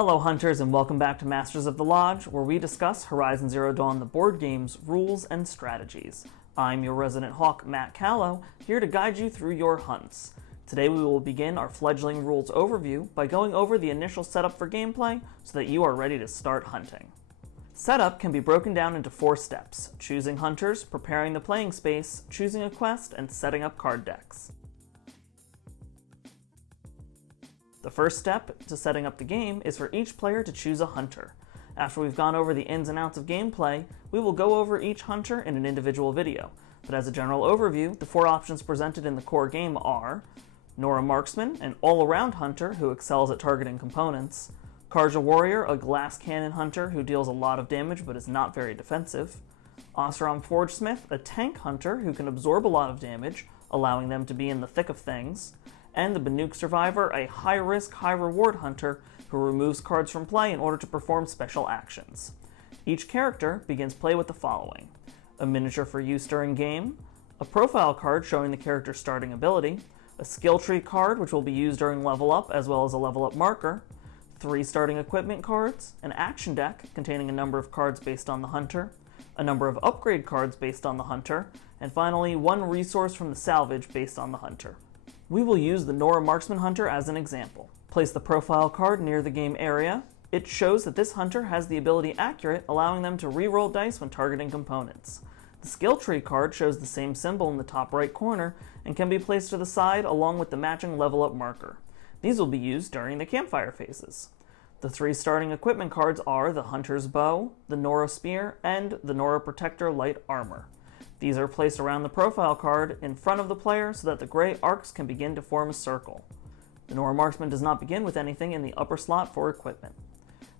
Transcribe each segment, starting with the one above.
Hello Hunters, and welcome back to Masters of the Lodge, where we discuss Horizon Zero Dawn the board game's rules and strategies. I'm your resident hawk, Matt Callow, here to guide you through your hunts. Today we will begin our Fledgling rules overview by going over the initial setup for gameplay so that you are ready to start hunting. Setup can be broken down into 4 steps: choosing hunters, preparing the playing space, choosing a quest, and setting up card decks. The first step to setting up the game is for each player to choose a hunter. After we've gone over the ins and outs of gameplay, we will go over each hunter in an individual video. But as a general overview, the 4 options presented in the core game are Nora Marksman, an all-around hunter who excels at targeting components; Karja Warrior, a glass cannon hunter who deals a lot of damage but is not very defensive; Oseram Forgesmith, a tank hunter who can absorb a lot of damage, allowing them to be in the thick of things; and the Banuk Survivor, a high-risk, high-reward hunter who removes cards from play in order to perform special actions. Each character begins play with the following: a miniature for use during game, a profile card showing the character's starting ability, a skill tree card which will be used during level up as well as a level up marker, 3 starting equipment cards, an action deck containing a number of cards based on the hunter, a number of upgrade cards based on the hunter, and finally 1 resource from the salvage based on the hunter. We will use the Nora Marksman hunter as an example. Place the profile card near the game area. It shows that this hunter has the ability Accurate, allowing them to re-roll dice when targeting components. The skill tree card shows the same symbol in the top right corner and can be placed to the side along with the matching level up marker. These will be used during the campfire phases. The 3 starting equipment cards are the Hunter's Bow, the Nora Spear, and the Nora Protector Light Armor. These are placed around the profile card in front of the player so that the gray arcs can begin to form a circle. The Nora Marksman does not begin with anything in the upper slot for equipment.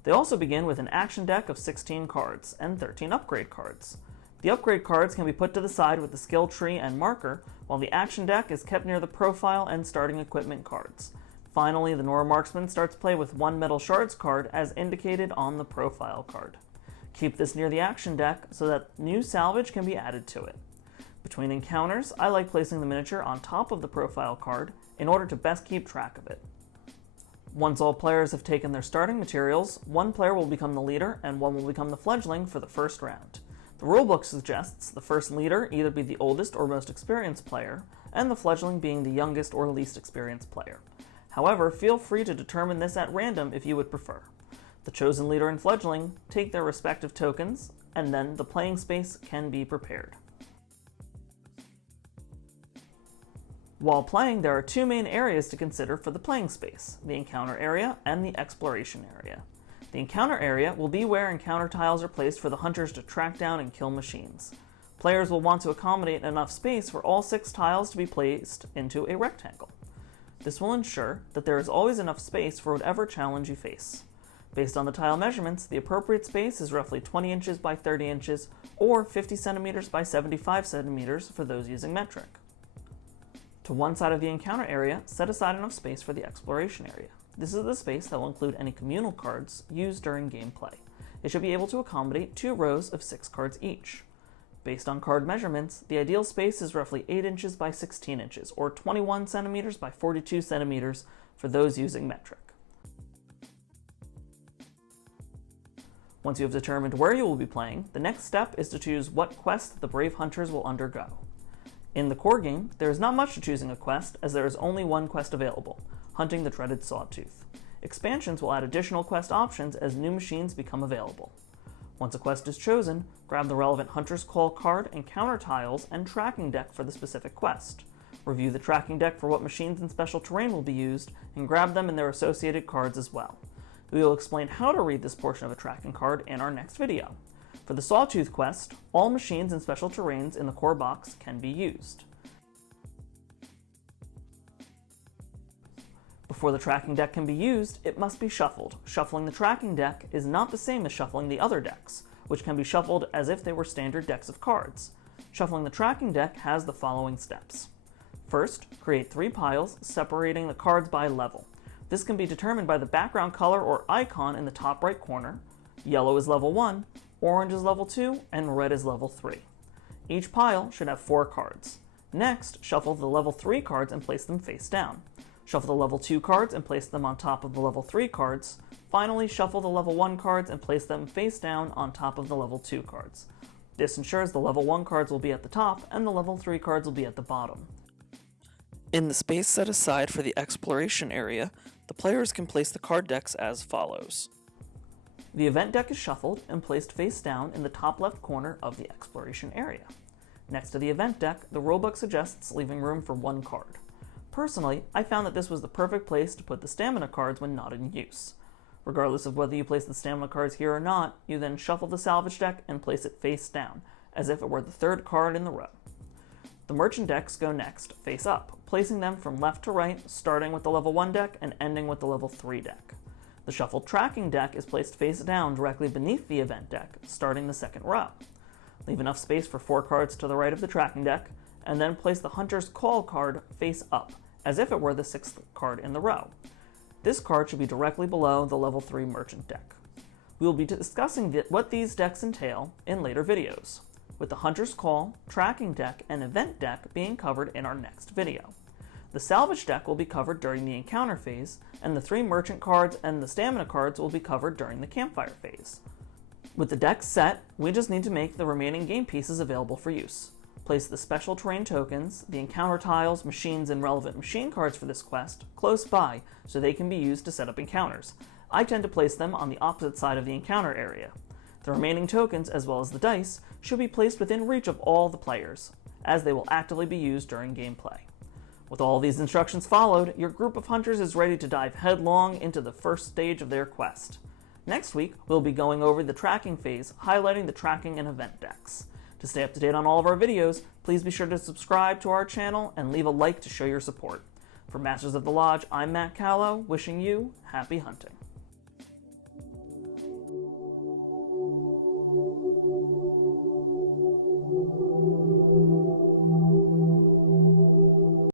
They also begin with an action deck of 16 cards and 13 upgrade cards. The upgrade cards can be put to the side with the skill tree and marker, while the action deck is kept near the profile and starting equipment cards. Finally, the Nora Marksman starts play with 1 Metal Shards card as indicated on the profile card. Keep this near the action deck so that new salvage can be added to it. Between encounters, I like placing the miniature on top of the profile card in order to best keep track of it. Once all players have taken their starting materials, 1 player will become the leader and 1 will become the fledgling for the first round. The rulebook suggests the first leader either be the oldest or most experienced player, and the fledgling being the youngest or least experienced player. However, feel free to determine this at random if you would prefer. The chosen leader and fledgling take their respective tokens, and then the playing space can be prepared. While playing, there are 2 main areas to consider for the playing space: the encounter area and the exploration area. The encounter area will be where encounter tiles are placed for the hunters to track down and kill machines. Players will want to accommodate enough space for all 6 tiles to be placed into a rectangle. This will ensure that there is always enough space for whatever challenge you face. Based on the tile measurements, the appropriate space is roughly 20 inches by 30 inches, or 50 centimeters by 75 centimeters for those using metric. To one side of the encounter area, set aside enough space for the exploration area. This is the space that will include any communal cards used during gameplay. It should be able to accommodate 2 rows of 6 cards each. Based on card measurements, the ideal space is roughly 8 inches by 16 inches, or 21 centimeters by 42 centimeters for those using metric. Once you have determined where you will be playing, the next step is to choose what quest the brave hunters will undergo. In the core game, there is not much to choosing a quest, as there is only 1 quest available: hunting the dreaded Sawtooth. Expansions will add additional quest options as new machines become available. Once a quest is chosen, grab the relevant Hunter's Call card, encounter tiles, and tracking deck for the specific quest. Review the tracking deck for what machines and special terrain will be used, and grab them and their associated cards as well. We will explain how to read this portion of a tracking card in our next video. For the Sawtooth quest, all machines and special terrains in the core box can be used. Before the tracking deck can be used, it must be shuffled. Shuffling the tracking deck is not the same as shuffling the other decks, which can be shuffled as if they were standard decks of cards. Shuffling the tracking deck has the following steps. First, create 3 piles, separating the cards by level. This can be determined by the background color or icon in the top right corner. Yellow is level 1, orange is level 2, and red is level 3. Each pile should have 4 cards. Next, shuffle the level 3 cards and place them face down. Shuffle the level 2 cards and place them on top of the level 3 cards. Finally, shuffle the level 1 cards and place them face down on top of the level 2 cards. This ensures the level 1 cards will be at the top and the level 3 cards will be at the bottom. In the space set aside for the exploration area, the players can place the card decks as follows. The event deck is shuffled and placed face down in the top left corner of the exploration area. Next to the event deck, the rulebook suggests leaving room for 1 card. Personally, I found that this was the perfect place to put the stamina cards when not in use. Regardless of whether you place the stamina cards here or not, you then shuffle the salvage deck and place it face down, as if it were the 3rd card in the row. The merchant decks go next, face up, placing them from left to right, starting with the level 1 deck and ending with the level 3 deck. The shuffled tracking deck is placed face down directly beneath the event deck, starting the 2nd row. Leave enough space for 4 cards to the right of the tracking deck, and then place the Hunter's Call card face up, as if it were the 6th card in the row. This card should be directly below the level 3 merchant deck. We will be discussing what these decks entail in later videos, with the Hunter's Call, tracking deck, and event deck being covered in our next video. The salvage deck will be covered during the encounter phase, and the 3 merchant cards and the stamina cards will be covered during the campfire phase. With the decks set, we just need to make the remaining game pieces available for use. Place the special terrain tokens, the encounter tiles, machines, and relevant machine cards for this quest close by so they can be used to set up encounters. I tend to place them on the opposite side of the encounter area. The remaining tokens, as well as the dice, should be placed within reach of all the players, as they will actively be used during gameplay. With all these instructions followed, your group of hunters is ready to dive headlong into the first stage of their quest. Next week, we'll be going over the tracking phase, highlighting the tracking and event decks. To stay up to date on all of our videos, please be sure to subscribe to our channel and leave a like to show your support. For Masters of the Lodge, I'm Matt Callow, wishing you happy hunting.